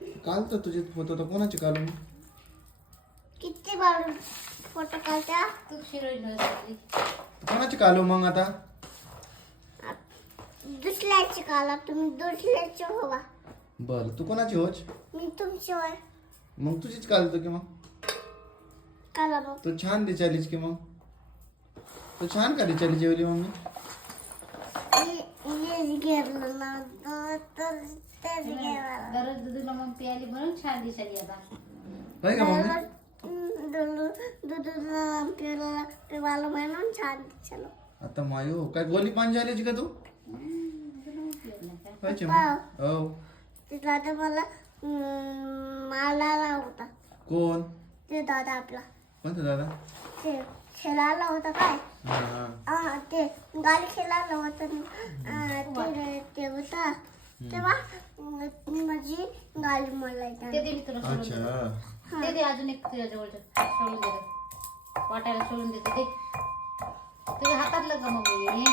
काल तर तुझे फोटो तर कोणाचे काढून किती बार फोटो काढता तू शिरोई कोणाचे काढू मग आता दुसऱ्याची काला तुम्ही दुसऱ्याची हवा बरं तू कोणाची होच मी तुमची होय मग तुझीच काढतो की मग काला मग तू छान दिचालीस की मग तू छान का दिचाली जेवली मम्मी ये घेरलं ना तर तेच घेणार दररोज दुधूला मग प्यायली म्हणून छान दिसायली आता. होय का मम्मी पिवाला म्हणून छान दिसलो आता मायो काय गोली पान झालीची का तू व्हायचे मग हो तिथला तर मला मारला होता कोण ते दादा आपला कोणता दादा ते खेळायला होता काय हा हा ते गाडी खेळायला होतं ते होता तेव्हा माझी गाडी मला ते दे मी तुला सोडून देते. अच्छा ते दे अजून एक तुझ्या जवळचं सोडून देते वाटायला सोडून देते ते तुझ्या हातातलं का मग हे